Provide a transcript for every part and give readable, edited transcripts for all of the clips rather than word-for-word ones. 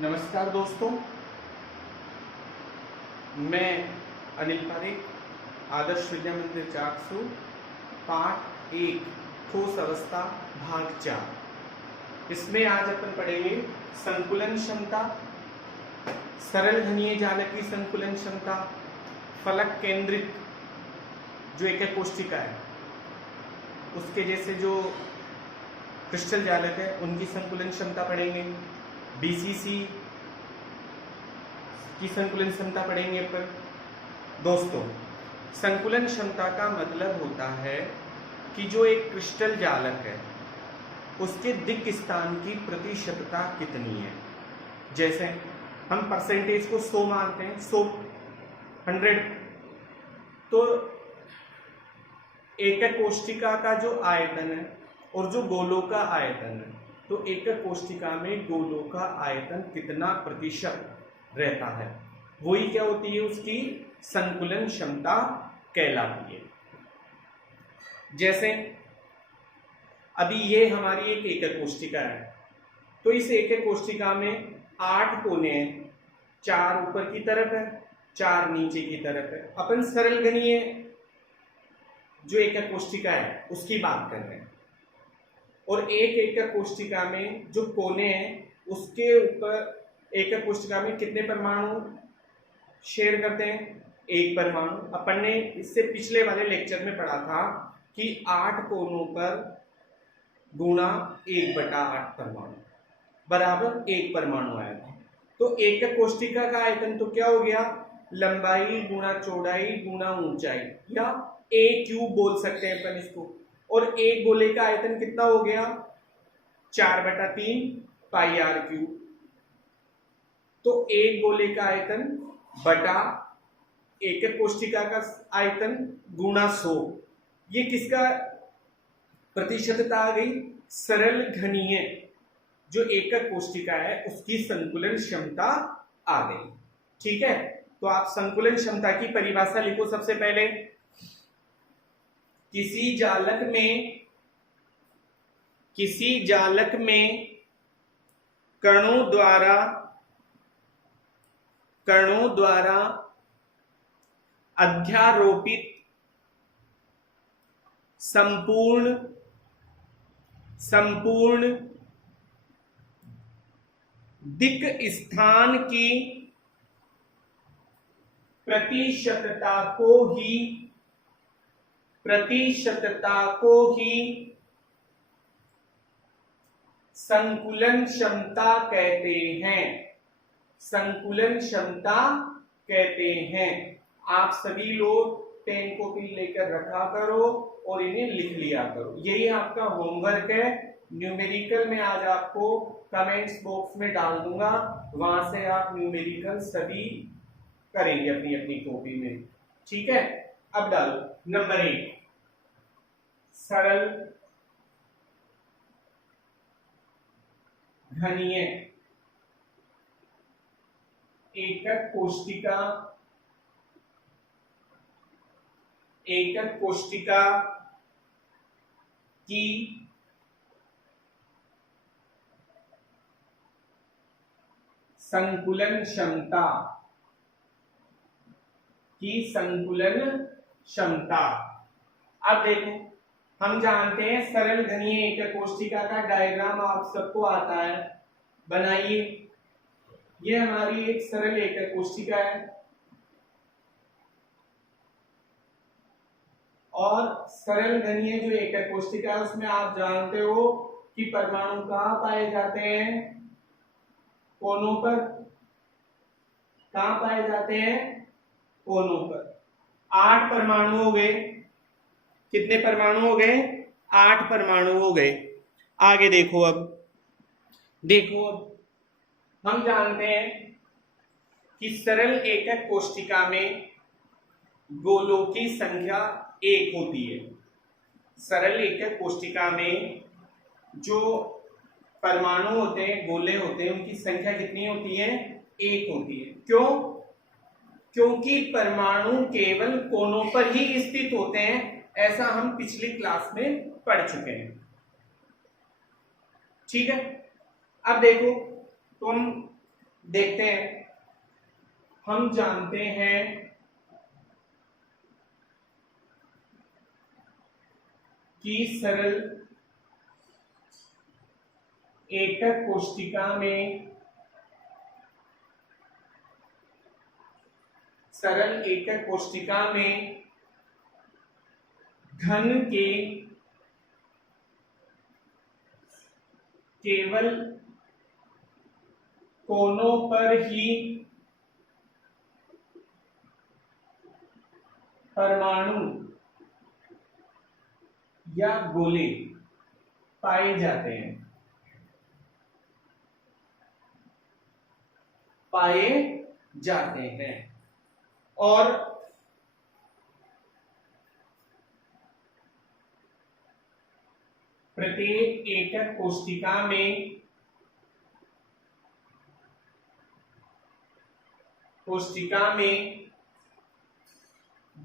नमस्कार दोस्तों, मैं अनिल पारेख, आदर्श विद्या मंदिर चाकसू, पाठ 1 ठोस अवस्था भाग 4। इसमें आज अपन पढ़ेंगे संकुलन क्षमता, सरल घनीय जालक की संकुलन क्षमता, फलक केंद्रित जो एक कोष्ठिका है उसके जैसे जो क्रिस्टल जालक है उनकी संकुलन क्षमता पढ़ेंगे, बीसीसी की संकुलन क्षमता पढ़ेंगे अपन। दोस्तों, संकुलन क्षमता का मतलब होता है कि जो एक क्रिस्टल जालक है उसके दिक् स्थान की प्रतिशतता कितनी है। जैसे हम परसेंटेज को 100 मानते हैं, 100 तो एकक कोष्ठिका का जो आयतन है और जो गोलों का आयतन है, तो एकक कोष्ठिका में गोलों का आयतन कितना प्रतिशत रहता है, वही क्या होती है, उसकी संकुलन क्षमता कहलाती है। जैसे अभी ये हमारी एक एकक कोष्ठिका है, तो इस एकक कोष्ठिका में 8 कोने हैं, 4 ऊपर की तरफ है, 4 नीचे की तरफ है। अपन सरल घनीय जो एकक कोष्ठिका है उसकी बात कर रहे हैं, और एक एकक कोष्ठिका में जो कोने हैं उसके ऊपर एकक कोष्ठिका में कितने परमाणु शेयर करते हैं, 1 परमाणु। अपन ने इससे पिछले वाले लेक्चर में पढ़ा था कि 8 कोनों पर गुणा 1/8 परमाणु बराबर 1 परमाणु आया था। तो एकक कोष्ठिका का आयतन तो क्या हो गया, लंबाई गुणा चौड़ाई गुणा ऊंचाई, या a क्यूब बोल सकते हैं अपन इसको। और एक गोले का आयतन कितना हो गया, 4/3 पाई आर क्यूब। तो एक गोले का आयतन बटा एकक कोष्ठिका का आयतन गुणा 100, ये किसका प्रतिशतता आ गई, सरल घनीय जो एकक कोष्ठिका है उसकी संकुलन क्षमता आ गई। ठीक है, तो आप संकुलन क्षमता की परिभाषा लिखो। सबसे पहले, किसी जालक में कणों द्वारा अध्यारोपित संपूर्ण दिक् स्थान की प्रतिशतता को ही संकुलन क्षमता कहते हैं। संकुलन क्षमता कहते हैं। आप सभी लोग पेन कॉपी लेकर रखा करो और इन्हें लिख लिया करो, यही आपका होमवर्क है। न्यूमेरिकल में आज आपको कमेंट्स बॉक्स में डाल दूंगा, वहां से आप न्यूमेरिकल सभी करेंगे अपनी अपनी कॉपी में। ठीक है, अब डालो नंबर 1, सरल घनीय एकक कोष्ठिका की संकुलन क्षमता। अब देखो, हम जानते हैं सरल घनीय एकक कोष्ठिका का डायग्राम आप सबको आता है, बनाइए। ये हमारी एक सरल एकक कोष्ठिका है, और सरल घनीय जो एकक कोष्ठिका है उसमें आप जानते हो कि परमाणु कहां पाए जाते हैं, कोनों पर। कहां पाए जाते हैं, कोनों पर। 8 परमाणु हो गए। कितने परमाणु हो गए, 8 परमाणु हो गए। आगे देखो, अब हम जानते हैं कि सरल एकक कोष्ठिका में गोलों की संख्या 1 होती है। सरल एकक कोष्ठिका में जो परमाणु होते हैं, गोले होते हैं, उनकी संख्या कितनी होती है, 1 होती है। क्यों? क्योंकि परमाणु केवल कोनों पर ही स्थित होते हैं, ऐसा हम पिछली क्लास में पढ़ चुके हैं। ठीक है, अब देखो, तो हम देखते हैं। हम जानते हैं कि सरल एकक कोष्टिका में घन के केवल कोनों पर ही परमाणु या गोले पाए जाते हैं और प्रत्येक एकक कोष्टिका में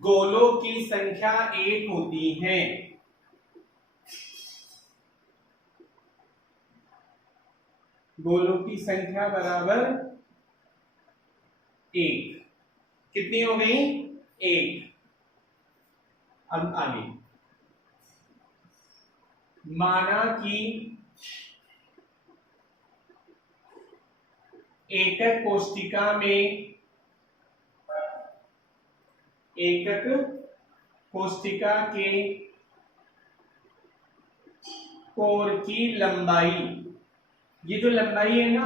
गोलों की संख्या 1 होती है। गोलों की संख्या बराबर 1। कितनी हो गई? 1। अब आगे माना कि एकक कोष्टिका के कोर की लंबाई, ये जो लंबाई है ना,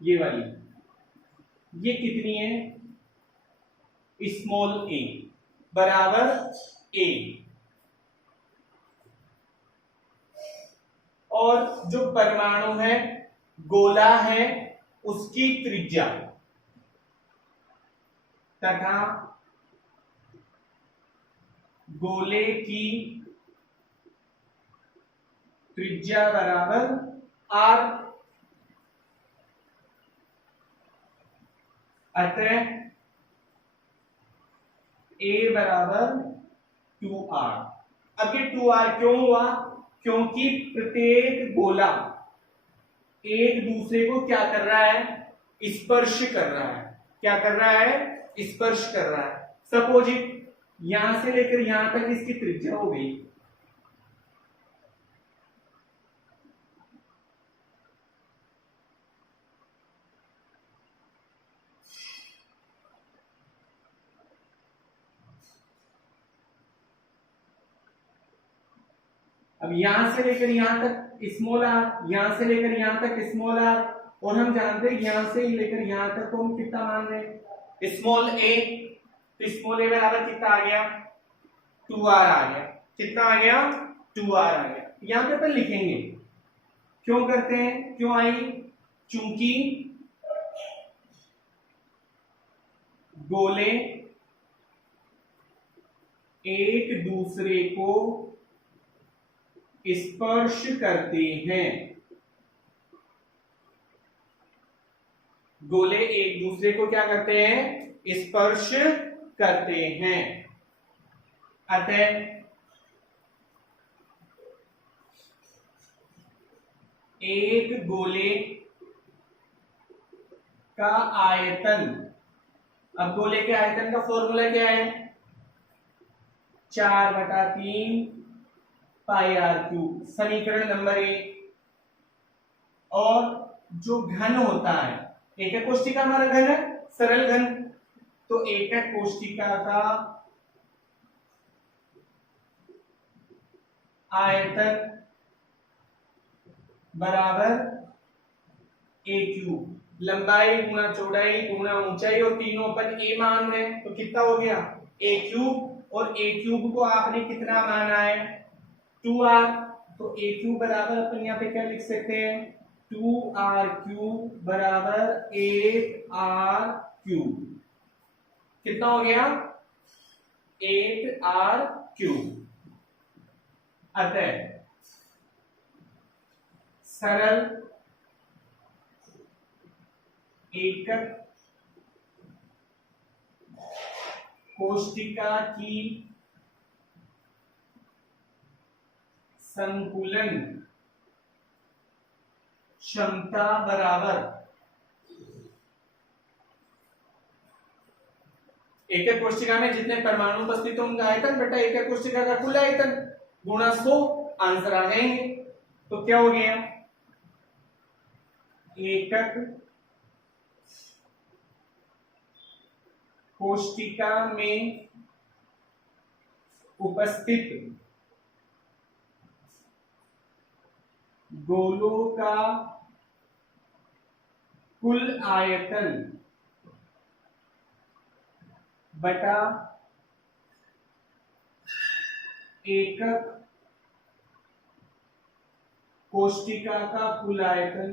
ये वाली, ये कितनी है? स्मॉल a बराबर a। और जो परमाणु है, गोला है, उसकी त्रिज्या तथा गोले की त्रिज्या बराबर r। अतः a बराबर 2r। अब ये 2r क्यों हुआ? क्योंकि प्रत्येक गोला एक दूसरे को क्या कर रहा है? स्पर्श कर रहा है। क्या कर रहा है? स्पर्श कर रहा है। सपोजिट यहां से लेकर यहां तक इसकी त्रिज्या हो गई, अब यहां से लेकर यहां तक स्मॉल आर, यहां से लेकर यहां तक स्मॉल आर, और हम जानते हैं यहां से लेकर यहां तक को हम कितना मान रहे हैं? स्मॉल ए। तो स्मॉल ए बराबर कितना आ गया? 2r आ गया। कितना आ गया? 2r आ गया। यहां पे अपन लिखेंगे, क्यों करते हैं, क्यों आई? चूंकि गोले एक दूसरे को स्पर्श करते हैं। गोले एक दूसरे को क्या करते हैं? स्पर्श करते हैं। अतः एक गोले का आयतन, अब गोले के आयतन का फॉर्मूला क्या है? 4/3 पाई आर क्यूब, समीकरण नंबर 1। और जो घन होता है, एकक कोष्टिका हमारा घन है, सरल घन, तो एकक कोष्टिका का आयतन बराबर a क्यूब, लंबाई गुणा चौड़ाई गुणा ऊंचाई, और तीनों अपन a मान रहे हैं, तो कितना हो गया? a cube. और a क्यूब को आपने कितना माना है? 2r। तो a क्यूब बराबर अपन यहाँ पे क्या लिख सकते हैं? 2r क्यूब बराबर 8r क्यूब। कितना हो गया? 8r cube. अतः सरल एकक कोष्टिका की संकुलन क्षमता बराबर एक एक कोशिका में जितने परमाणु उपस्थित होंगे आयतन बटा एक एक कोशिका का कुल आयतन गुणा 100, आंसर आ जाएंगे। तो क्या हो गया, एकक कोशिका में उपस्थित गोलों का कुल आयतन बटा एकक कोशिका का कुल आयतन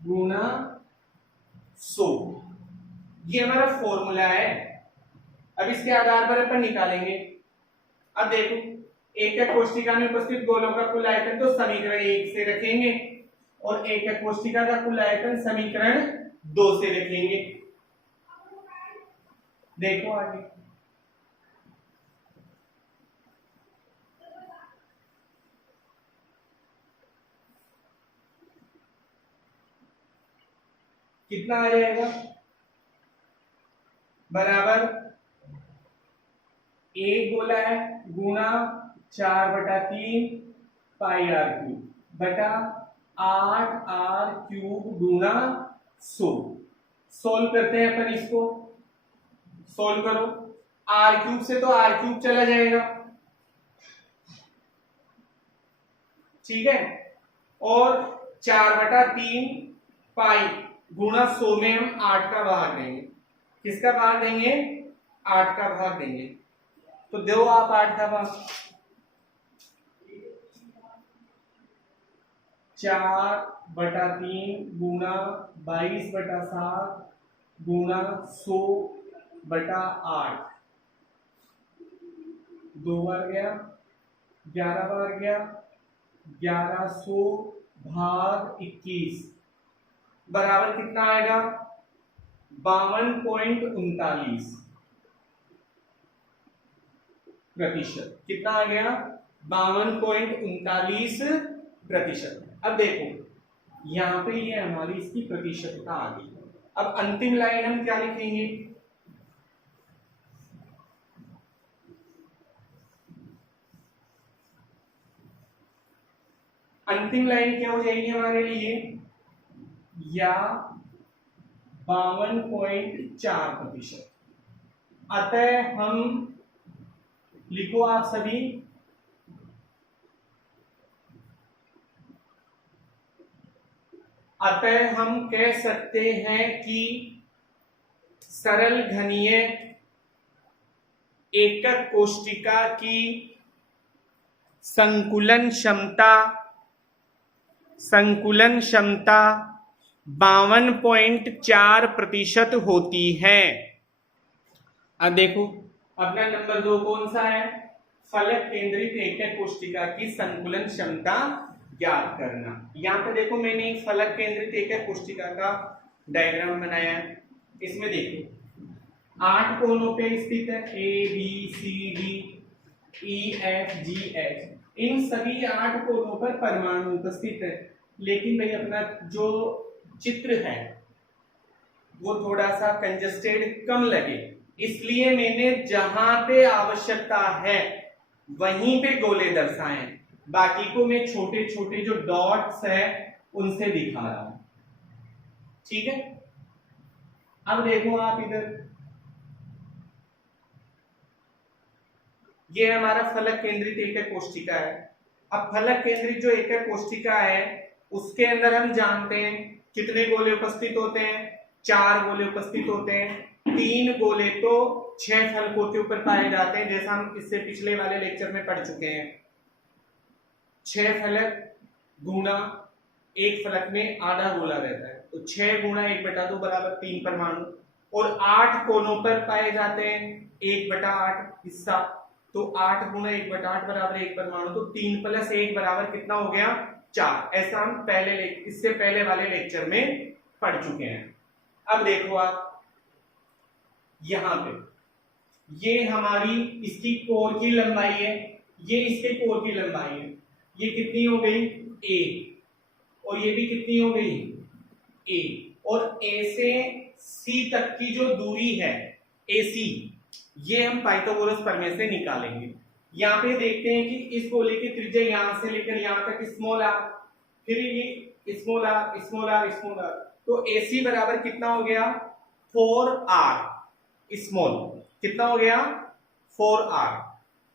गुणा 100। ये हमारा फॉर्मूला है। अब इसके आधार पर अपन निकालेंगे। अब देखो, एक एक कोशिका में उपस्थित गोलों का कुल आयतन तो समीकरण 1 से रखेंगे और एक एक कोशिका का कुल आयतन समीकरण 2 से रखेंगे। देखो आगे, कितना आ जाएगा, बराबर एक गोला है गुणा 4/3 पाई आर क्यूब बटा 8r³ गुणा 100। सोल्व करते हैं अपन इसको, सोल्व करो। r³ से तो r³ चला जाएगा, ठीक है, और 4/3 पाई गुणा 100 में हम 8 का भाग देंगे। किसका भाग देंगे, 8 का भाग देंगे। तो दो आप 8 का भाग, 4/3 गुणा 22/7 गुणा 100/8, 2 बार गया, 11 बार गया, 1100 भाग 21 बराबर कितना आएगा, 52.39%। कितना आ गया, 52.39%। अब देखो यहां पे ये हमारी इसकी प्रतिशतता आ गई। अब अंतिम लाइन हम क्या लिखेंगे, अंतिम लाइन क्या हो जाएगी हमारे लिए, या 52.4%। अतः हम लिखो आप सभी, अतः हम कह सकते हैं कि सरल घनीय एकक कोशिका की संकुलन क्षमता 52.4% होती है। अब देखो अपना नंबर 2 कौन सा है, फलक केंद्रित एकक कोशिका की संकुलन क्षमता ज्ञात करना। यहां पे देखो मैंने एक फलक केंद्रित एकक कोशिका का डायग्राम बनाया है। इसमें देखो 8 कोनों पे स्थित है, ABCD EFGH। इन सभी 8 कोनों पर परमाणु उपस्थित है। लेकिन भाई अपना जो चित्र है वो थोड़ा सा कंजस्टेड कम लगे, इसलिए मैंने जहां पे आवश्यकता है वहीं पे गोले दर्शाए, बाकी को मैं छोटे छोटे जो डॉट्स है उनसे दिखा रहा हूं, ठीक है। अब देखो आप इधर, ये हमारा फलक केंद्रित एकक कोशिका है। अब फलक केंद्रित जो एकक कोशिका है उसके अंदर हम जानते हैं कितने गोले उपस्थित होते हैं, 4 गोले उपस्थित होते हैं। 3 गोले तो 6 फलकों के ऊपर पाए जाते हैं, जैसा हम इससे पिछले वाले लेक्चर में पढ़ चुके हैं। 6 फलक गुणा एक फलक में आधा गोला रहता है, तो 6 गुणा 1/2 बराबर 3 परमाणु, और 8 कोनों पर पाए जाते हैं 1/8 हिस्सा, तो 8 गुणा 1/8 बराबर 1 परमाणु, तो 3 + 1 बराबर कितना हो गया, 4। ऐसा हम इससे पहले वाले लेक्चर में पढ़ चुके हैं। अब देखो आप यहां पे, ये हमारी इसकी कोर की लंबाई है, ये इसके कोर की लंबाई है। ये कितनी हो गई, a, और ये भी कितनी हो गई, a। और ए से सी तक की जो दूरी है AC, ये हम पाइथागोरस प्रमेय से निकालेंगे। यहाँ पे देखते हैं कि इस गोले की त्रिज्या यहां से लेकर यहां तक स्मॉल आर, फिर ये small R small R small R, तो AC बराबर कितना हो गया 4r स्मॉल, कितना हो गया 4r।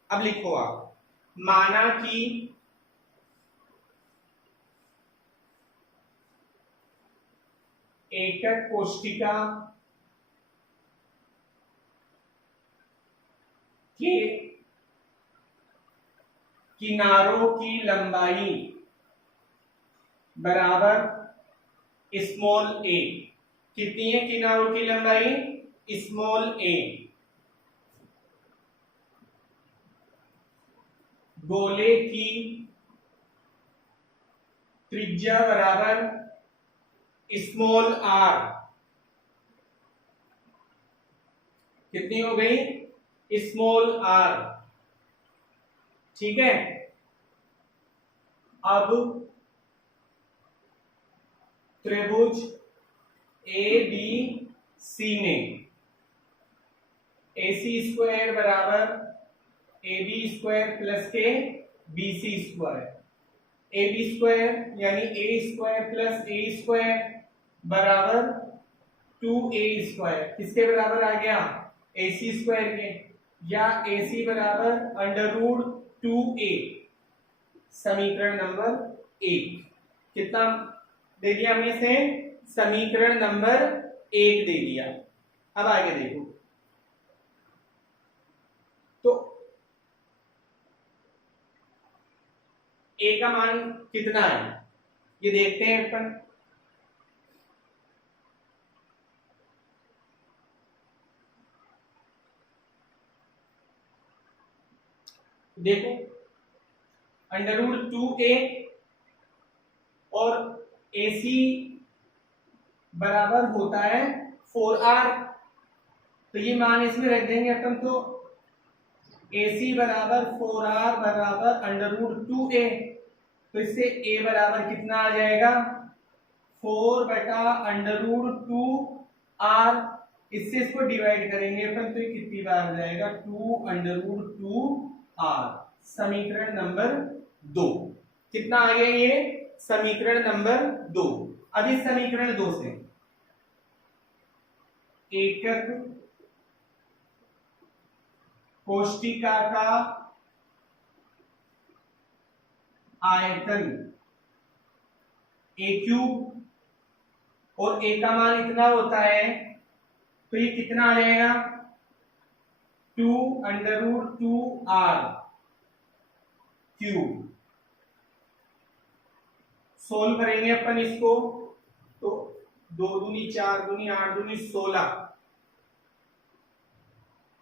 अब लिखो आप, माना कि एकक कोष्टिका के किनारों की लंबाई बराबर स्मॉल a। कितनी है किनारों की लंबाई स्मॉल a। गोले की त्रिज्या बराबर स्मॉल r। कितनी हो गई स्मॉल r, ठीक है। अब त्रिभुज ABC में AC स्क्वायर बराबर AB स्क्वायर प्लस के BC स्क्वायर, AB स्क्वायर यानी A square plus A square बराबर 2A स्क्वायर, किसके बराबर आ गया AC स्क्वायर के, या AC बराबर अंडर रूट 2A। समीकरण नंबर 1 कितना दे दिया हमने से, समीकरण नंबर 1 दे दिया। अब आगे देखो, तो A का मान कितना है ये देखते हैं अपन। देखो अंडर रूट 2A और AC बराबर होता है 4r, तो ये मान इसमें रख देंगे अपन, तो AC बराबर 4r बराबर अंडर रूट 2A, तो इससे A बराबर कितना आ जाएगा 4 बटा अंडर रूट 2r। इससे इसको डिवाइड करेंगे अपन, तो ये कितनी बार आ जाएगा 2 अंडर रूट 2r। समीकरण नंबर 2 कितना आ गया ये समीकरण नंबर 2। अब इस समीकरण 2 से एकक कोष्टिका का आयतन A क्यूब, और A का मान इतना होता है, तो ये कितना आ जाएगा 2 under root 2r cube. Solve करेंगे अपन इसको, तो 2 दूनी 4 दूनी 8 दूनी 16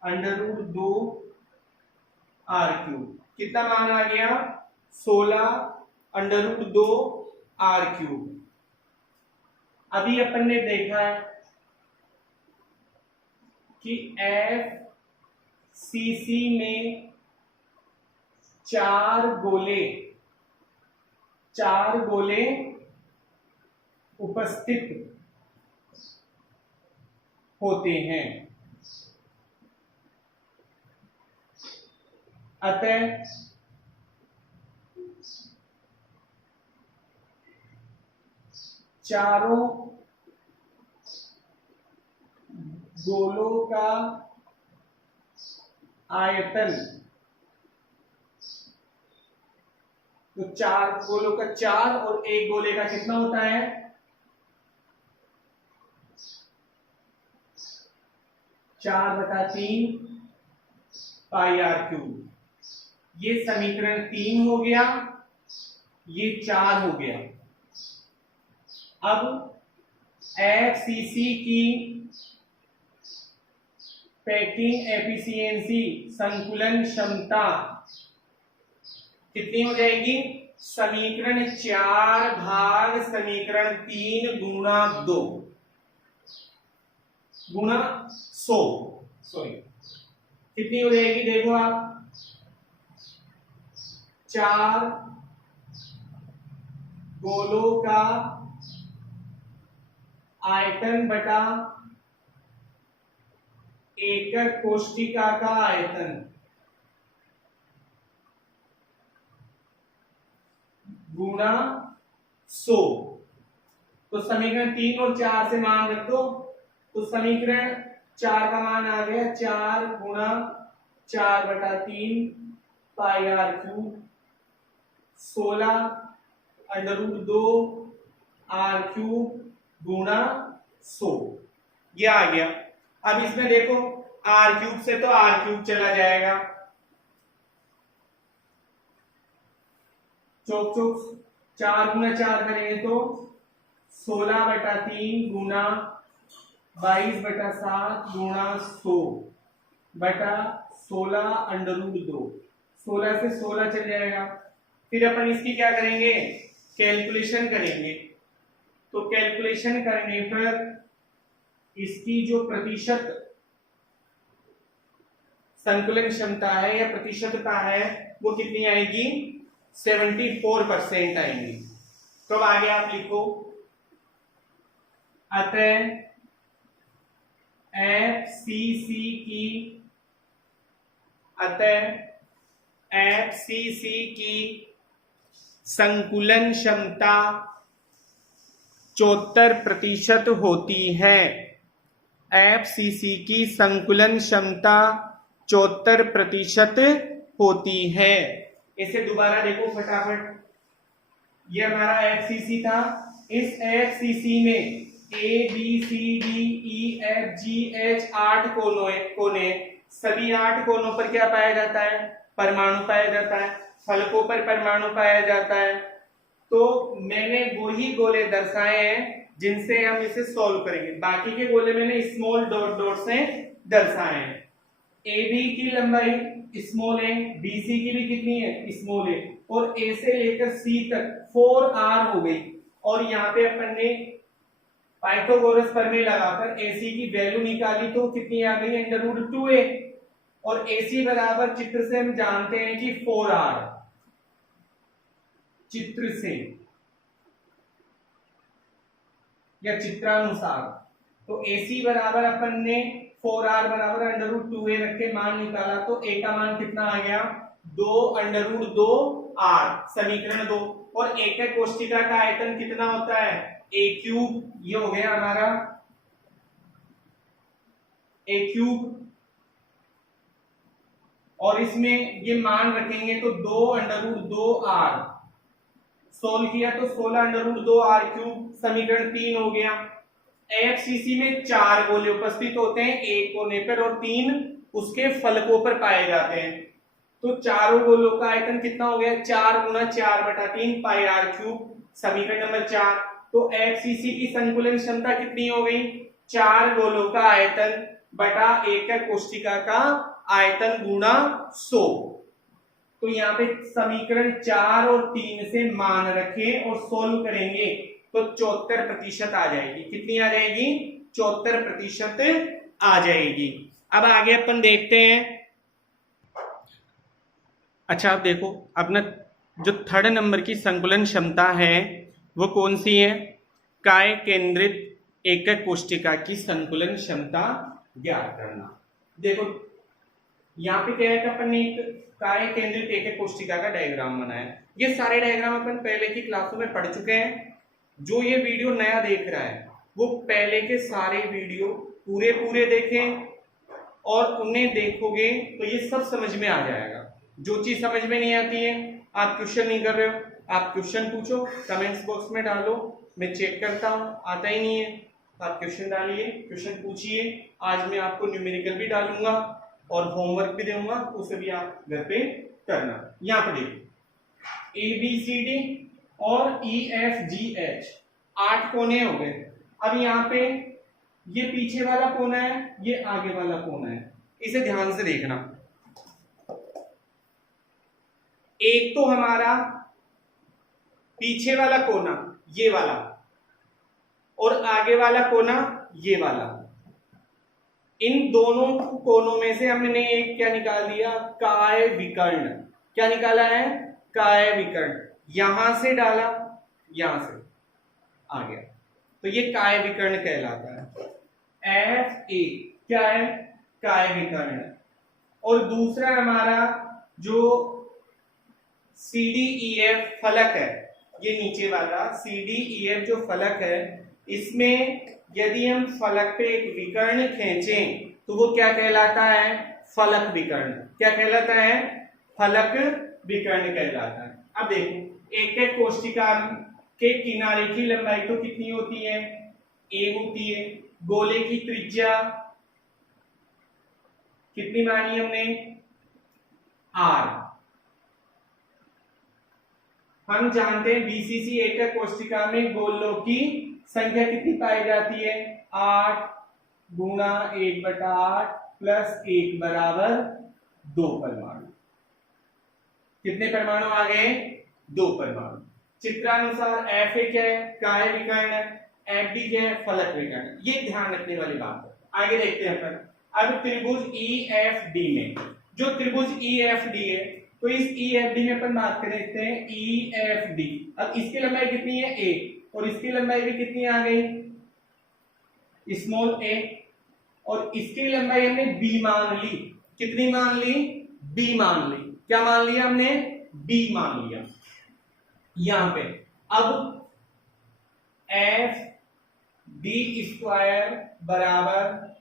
अंडर रूट 2r क्यूब, कितना मान आ गया 16 अंडर रूट 2r क्यूब। अभी अपन ने देखा कि FCC में 4 गोले उपस्थित होते हैं, अतः चारों गोलों का आयतन, तो 4 गोलों का 4 और एक गोले का कितना होता है 4/3 पाई r क्यूब। ये समीकरण 3 हो गया, ये 4 हो गया। अब FCC की पैकिंग एफिशिएंसी संकुलन क्षमता कितनी हो जाएगी, समीकरण 4 भाग समीकरण 3 गुणा 2 गुणा 100, सॉरी कितनी हो जाएगी, देखो आप 4 गोलों का आयतन बटा एकक कोष्टिका का आयतन गुणा 100। तो समीकरण 3 और 4 से मान रख दो। तो समीकरण 4 का मान आ गया 4 गुणा 4/3 पाई आर क्यूब 16 √2 आर क्यूब गुणा 100। ये आ गया। अब इसमें देखो आर क्यूब से तो आर क्यूब चला जाएगा, चौक चौक 4 गुना 4 करेंगे तो 16/3 गुना 22/7 गुणा 100 बटा 16 √2। 16 से 16 चल जाएगा। फिर अपन इसकी क्या करेंगे, कैलकुलेशन करेंगे। तो कैलकुलेशन करने पर इसकी जो प्रतिशत संकुलन क्षमता है या प्रतिशतता है वो कितनी आएगी, 74% आएंगी। तो अब आगे आप लिखो, अतः एफसीसी की संकुलन क्षमता 74% होती है। एफसीसी की संकुलन क्षमता 74% होती है। इसे दोबारा देखो फटाफट। ये हमारा एफसीसी था। इस एफसीसी में A B C D E F G H 8 कोने। सभी 8 कोनों पर क्या पाया जाता है, परमाणु पाया जाता है। फलकों पर परमाणु पाया जाता है। तो मैंने वही गोले दर्शाए हैं जिनसे हम इसे सॉल्व करेंगे। बाकी के गोले मैंने स्मॉल डॉट डॉट से दर्शाए हैं। ए बी की लंबाई स्मॉल है, बी सी की भी कितनी है, स्मॉल है, और ए से लेकर सी तक 4r हो गई। और यहाँ पे अपन ने पाइथागोरस प्रमेय लगाकर एसी की वैल्यू निकाली तो कितनी आ गई, √2a। और एसी बराबर चित्र से हम जानते हैं कि 4r, चित्र से या चित्रानुसार। तो AC बराबर अपन ने 4r बराबर √2a रख के मान निकाला तो a का मान कितना आ गया, 2√2r, समीकरण 2। और एकक कोष्टिका का आयतन कितना होता है, a क्यूब। ये हो गया हमारा a क्यूब। और इसमें ये मान रखेंगे तो 2√2r, सोल्व किया तो 16√2r क्यूब, समीकरण 3 हो गया। एफसीसी में 4 गोले उपस्थित होते हैं एक कोने पर और 3 उसके फलकों पर पाए जाते हैं। तो चारों गोलों का आयतन कितना हो गया, 4 गुना 4/3 पाई आर क्यूब, समीकरण नंबर 4। तो एफसीसी की संकुलन क्षमता कितनी हो गई, 4 गोलों का आयतन बटा एकक कोष्टिका का आयतन गुणा 100। तो यहाँ पे समीकरण 4 और 3 से मान रखें और सोल्व करेंगे तो 74% आ जाएगी। कितनी आ जाएगी, 74% आ जाएगी। अब आगे अपन देखते हैं। अच्छा आप देखो अपना जो थर्ड नंबर की संकुलन क्षमता है वो कौन सी है, काय केंद्रित एकक कोष्टिका की संकुलन क्षमता ज्ञात करना। देखो यहाँ पे क्या है कि अपन ने एक काय केंद्रित एकक कोष्टिका का डायग्राम बनाया। ये सारे डायग्राम अपन पहले की क्लासों में पढ़ चुके हैं। जो ये वीडियो नया देख रहा है वो पहले के सारे वीडियो पूरे देखें और उन्हें देखोगे तो ये सब समझ में आ जाएगा। जो चीज समझ में नहीं आती है, आप क्वेश्चन नहीं कर रहे हो, आप क्वेश्चन पूछो, कमेंट्स बॉक्स में डालो, मैं चेक करता हूँ। आता ही नहीं है आप क्वेश्चन डालिए, क्वेश्चन पूछिए। आज मैं आपको न्यूमेरिकल भी डालूंगा और होमवर्क भी दूंगा, उसे भी आप घर पे करना। यहाँ पे देखो ABCD और EFGH 8 कोने हो गए। अब यहाँ पे ये पीछे वाला कोना है, ये आगे वाला कोना है, इसे ध्यान से देखना। एक तो हमारा पीछे वाला कोना ये वाला और आगे वाला कोना ये वाला, इन दोनों कोनों में से हमने एक क्या निकाल दिया, काय विकर्ण। क्या निकाला है, काय विकर्ण। यहां से डाला, यहां से आ गया। तो ये काय विकर्ण कहलाता है। एफ ए क्या है, काय विकर्ण। और दूसरा हमारा जो सी डी ई एफ फलक है, ये नीचे वाला सी डी ई एफ जो फलक है, इसमें यदि हम फलक पे एक विकर्ण खींचें तो वो क्या कहलाता है, फलक विकर्ण। क्या कहलाता है, फलक विकर्ण कहलाता है। अब देखो एक एक कोष्टिका के किनारे की लंबाई तो कितनी होती है, ए होती है। गोले की त्रिज्या कितनी मानी हमने, आर। हम जानते हैं बीसीसी एकक कोष्टिका में गोलों की संख्या कितनी पाई जाती है, 8 गुणा 1/8 प्लस 1 बराबर 2 परमाणु। कितने परमाणु आ गए, 2 परमाणु। चित्रानुसार एफ ए क्या है, काय विकर्ण है, एफ डी क्या है, फलक विकर्ण। ये ध्यान रखने वाली बात है। आगे देखते हैं अपन। अब त्रिभुज ई एफ डी में, जो त्रिभुज ई एफ डी है, तो इस ई एफ डी में अपन बात कर देखते हैं ई एफ डी। अब इसकी लंबाई कितनी है, ए, और इसकी लंबाई भी कितनी आ गई, स्मॉल ए, और इसकी लंबाई हमने बी मान ली। कितनी मान ली, बी मान ली। क्या मान लिया हमने, बी मान लिया यहां पे। अब एफ डी स्क्वायर बराबर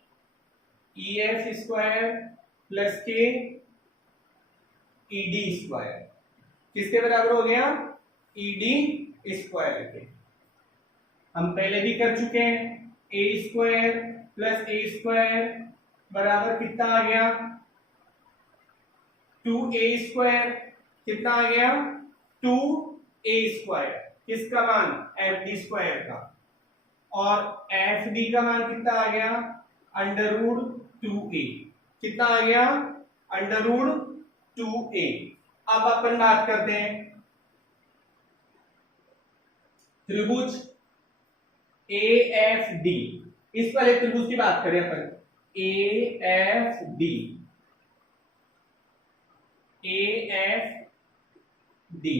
ई एफ स्क्वायर प्लस के ई डी स्क्वायर, किसके बराबर हो गया, ई डी स्क्वायर के। हम पहले भी कर चुके हैं। ए स्क्वायर प्लस ए स्क्वायर बराबर कितना आ गया, 2a स्क्वायर। कितना आ गया, 2a स्क्वायर। किसका मान, एफ डी स्क्वायर का। और एफ डी का मान कितना आ गया, √2a। कितना आ गया, √2a। अब अपन बात करते हैं त्रिभुज ए एफ डी। इस वाले त्रिभुज की बात करें अपन, A F D, A F D.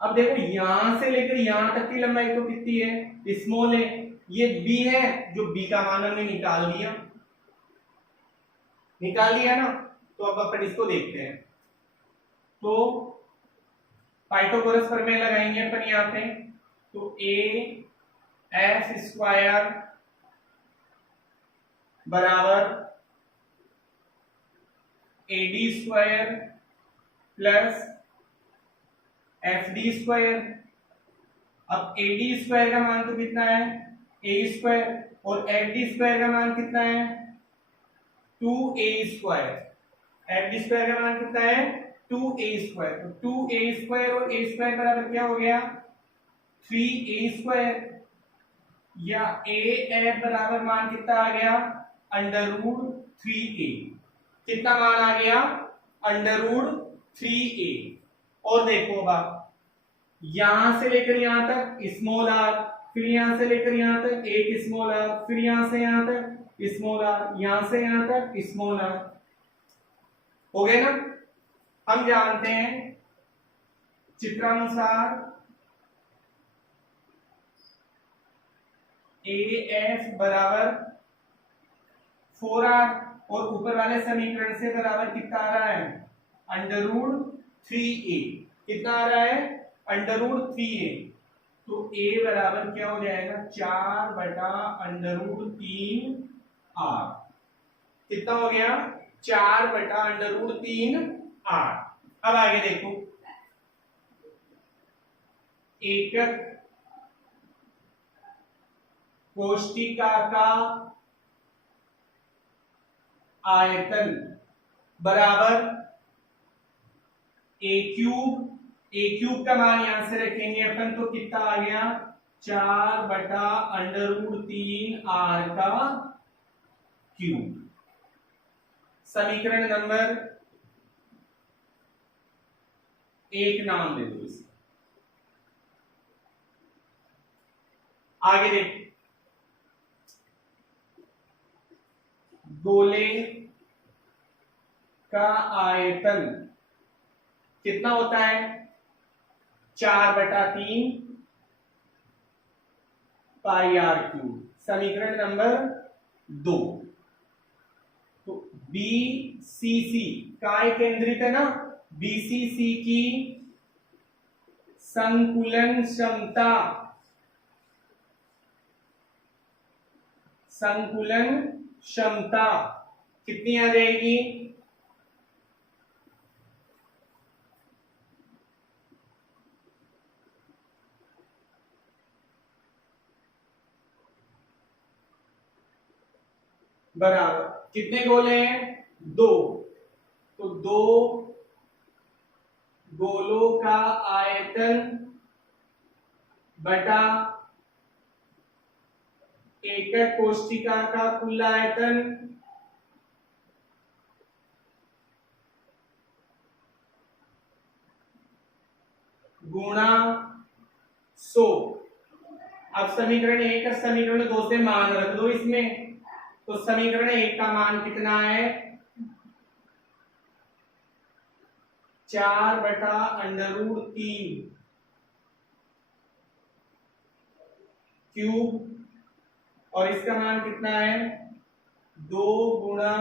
अब देखो यहां से लेकर यहां तक की लंबाई तो कितनी है, स्मॉल है। ये बी है, जो बी का मान हमने निकाल दिया ना। तो अब अपन इसको देखते हैं। तो पाइथागोरस प्रमेय लगाएंगे अपन यहां पे। तो ए एफ स्क्वायर बराबर A D square plus F D square. अब ए डी स्क्वायर का मान तो कितना है, ए स्क्वायर, और एफ डी स्क्वायर का मान कितना है, 2a square. F D square का मान कितना है, 2a स्क्वायर। तो 2a स्क्वायर और a स्क्वायर बराबर क्या हो गया, 3a स्क्वायर। या ए एफ बराबर मान कितना आ गया, √3a। कितना मान आ गया, √3a। और देखो अब यहां से लेकर यहां तक स्मॉल आर, फिर यहां से लेकर यहां तक एक स्मॉल आर, फिर यहां से यहां तक स्मॉल आर, यहां से यहां तक स्मॉल आर। हो गए ना। हम जानते हैं चित्रानुसार ए एफ बराबर 4r, और ऊपर वाले समीकरण से बराबर कितना आ रहा है, √3a। कितना आ रहा है, √3a। तो a बराबर क्या हो जाएगा, 4/√3r। कितना हो गया, 4/√3r। अब आगे देखो, एकक कोष्टिका का आयतन बराबर a क्यूब का मान यहां से रखेंगे अपन, तो कितना आ गया, 4/√3r का क्यूब। समीकरण नंबर 1 नाम दे दो इसे। आगे देख, गोले का आयतन कितना होता है, 4/3 पाई आर क्यूब। समीकरण नंबर 2। तो बीसीसी काय केंद्रित है ना, बीसीसी की संकुलन क्षमता, संकुलन क्षमता कितनी आ जाएगी? बराबर कितने गोले हैं? 2। तो 2 गोलों का आयतन बटा एकक कोष्टिका का कुल आयतन गुणा 100। अब समीकरण 1 और समीकरण 2 से मान रख दो इसमें। तो समीकरण 1 का मान कितना है? 4/√3 क्यूब, और इसका मान कितना है? 2 गुणा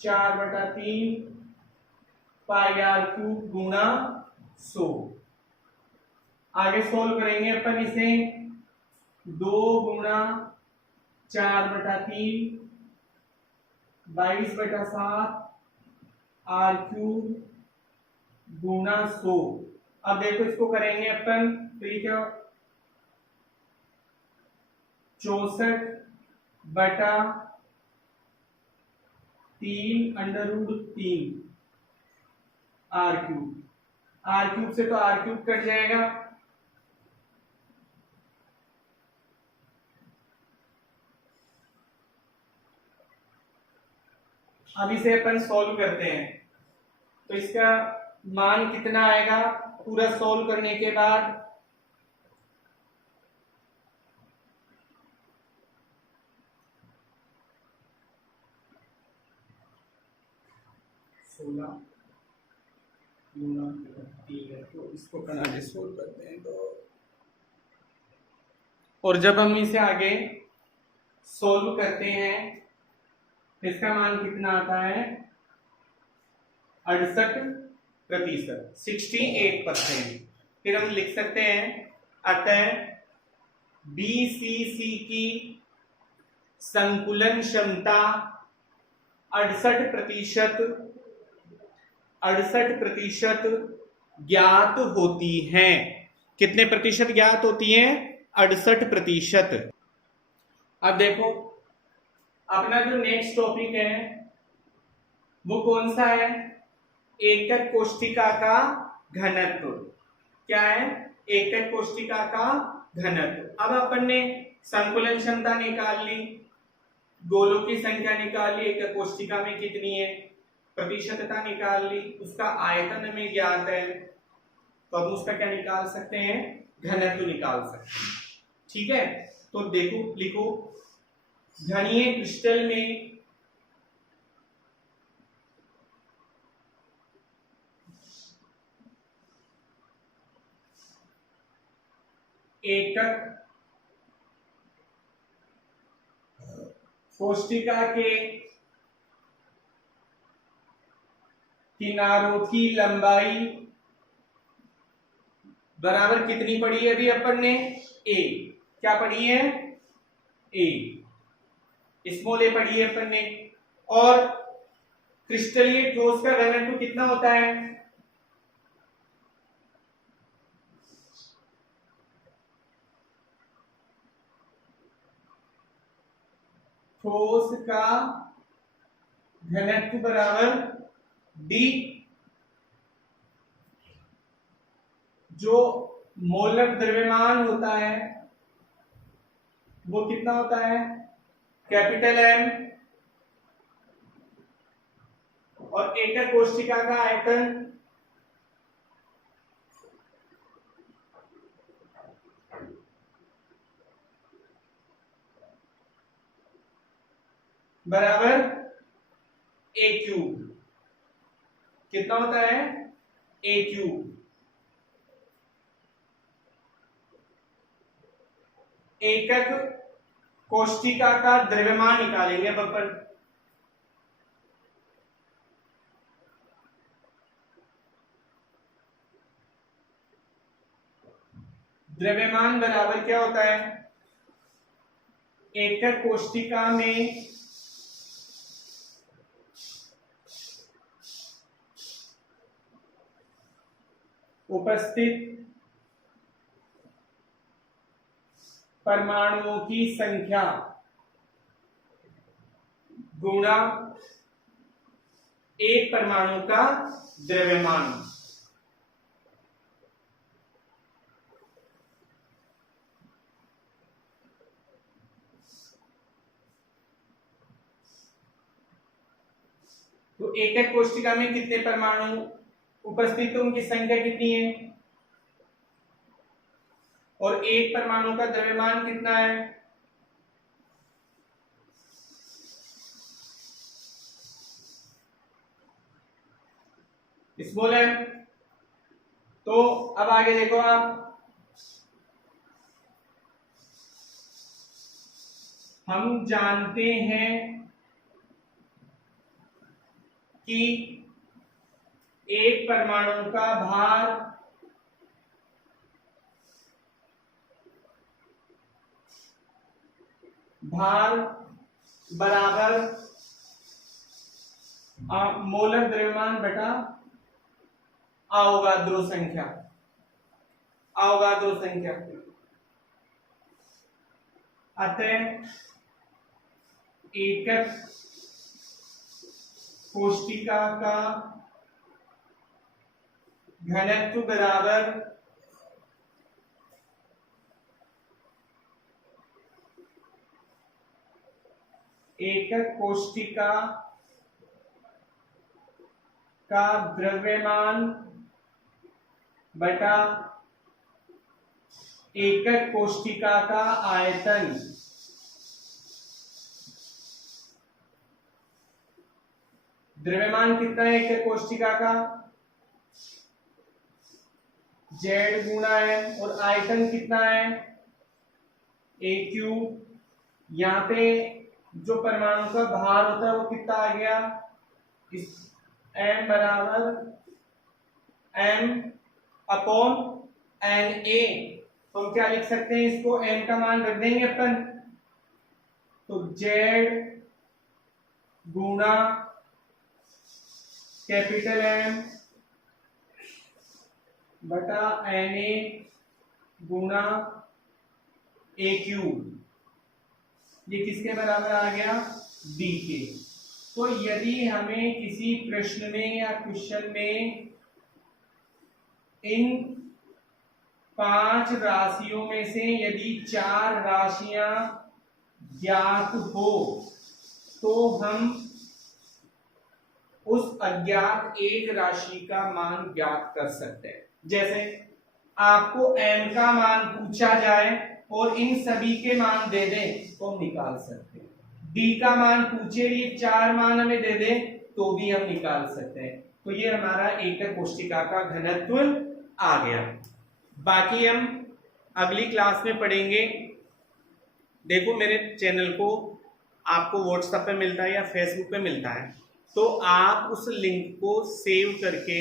4/3 पाई आर क्यूब गुणा 100। आगे सोल्व करेंगे अपन इसे। 2 गुणा 4/3 22/7 आर क्यूब गुणा 100। अब देखो इसको करेंगे अपन, तो ये क्या? 64/3 आर क्यूब। आर क्यूब से तो आर क्यूब कट जाएगा। अब इसे अपन सॉल्व करते हैं, तो इसका मान कितना आएगा पूरा सॉल्व करने के बाद? 16 गुणा 3 है, तो इसको अपन आगे सोल्व करते हैं। तो और जब हम इसे आगे सोल्व करते हैं, इसका मान कितना आता है? 68%, 68%। फिर हम लिख सकते हैं, अतः बीसीसी की संकुलन क्षमता 68% ज्ञात होती है। कितने प्रतिशत ज्ञात होती हैं? 68%। अब देखो अपना जो नेक्स्ट टॉपिक है वो कौन सा है? एकक कोष्टिका का घनत्व। क्या है? एकक कोष्टिका का घनत्व। अब अपन ने संकुलन क्षमता निकाल ली, गोलों की संख्या निकाल ली, एकक कोष्टिका में कितनी है, प्रतिशतता निकाल ली, उसका आयतन हमें ज्ञात है, तो हम उसका क्या निकाल सकते हैं? घनत्व निकाल सकते हैं। ठीक है, तो देखो लिखो, घनीय क्रिस्टल में एकक कोष्टिका के किनारों की लंबाई बराबर कितनी पड़ी है अभी अपन ने? ए। क्या पड़ी है? ए, स्मॉल ए पड़ी है अपन ने। और क्रिस्टलीय ठोस का घनत्व कितना होता है? ठोस का घनत्व बराबर डी, जो मोलक द्रव्यमान होता है वो कितना होता है? कैपिटल एम, और एकक कोष्टिका का आयतन बराबर ए क्यूब। कितना होता है? ए क्यूब। एकक कोष्टिका का द्रव्यमान निकालेंगे अब अपन। द्रव्यमान बराबर क्या होता है, एकक कोष्टिका में उपस्थित परमाणुओं की संख्या गुणा एक परमाणु का द्रव्यमान। तो एकक कोष्टिका में कितने परमाणु उपस्थित है, उनकी संख्या कितनी है, और एक परमाणु का द्रव्यमान कितना है। Small M. तो अब आगे देखो आप, हम जानते हैं कि एक परमाणु का भार बराबर मोलर द्रव्यमान बटा अवगाद्रो संख्या। अवगाद्रो संख्या अतः एकक कोष्टिका का घनत्व बराबर एकक कोष्टिका का द्रव्यमान बटा एकक कोष्टिका का आयतन। द्रव्यमान कितना है एकक कोष्टिका का, Z गुणा M, और आयतन कितना है, AQ। यहाँ पे जो परमाणु का भार होता है वो कितना आ गया, इस M बराबर M अपॉन Na। तो हम क्या लिख सकते हैं, इसको M का मान रख देंगे अपन, तो Z गुणा कैपिटल M बटा Na गुणा AQ, ये किसके बराबर आ गया, D के। तो यदि हमें किसी प्रश्न में या क्वेश्चन में इन 5 राशियों में से यदि 4 राशियां ज्ञात हो तो हम उस अज्ञात एक राशि का मान ज्ञात कर सकते हैं। जैसे आपको m का मान पूछा जाए और इन सभी के मान दे दें तो हम निकाल सकते हैं। d का मान पूछे, ये 4 मान हमें दे दें तो भी हम निकाल सकते हैं। तो ये हमारा एकक कोष्टिका का घनत्व आ गया। बाकी हम अगली क्लास में पढ़ेंगे। देखो मेरे चैनल को आपको व्हाट्सएप पे मिलता है या फेसबुक पे मिलता है, तो आप उस लिंक को सेव करके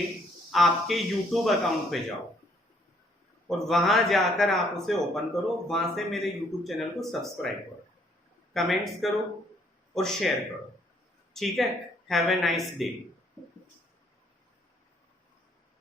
आपके यूट्यूब अकाउंट पे जाओ और वहां जाकर आप उसे ओपन करो, वहां से मेरे यूट्यूब चैनल को सब्सक्राइब करो, कमेंट्स करो और शेयर करो। ठीक है, हैव ए नाइस डे।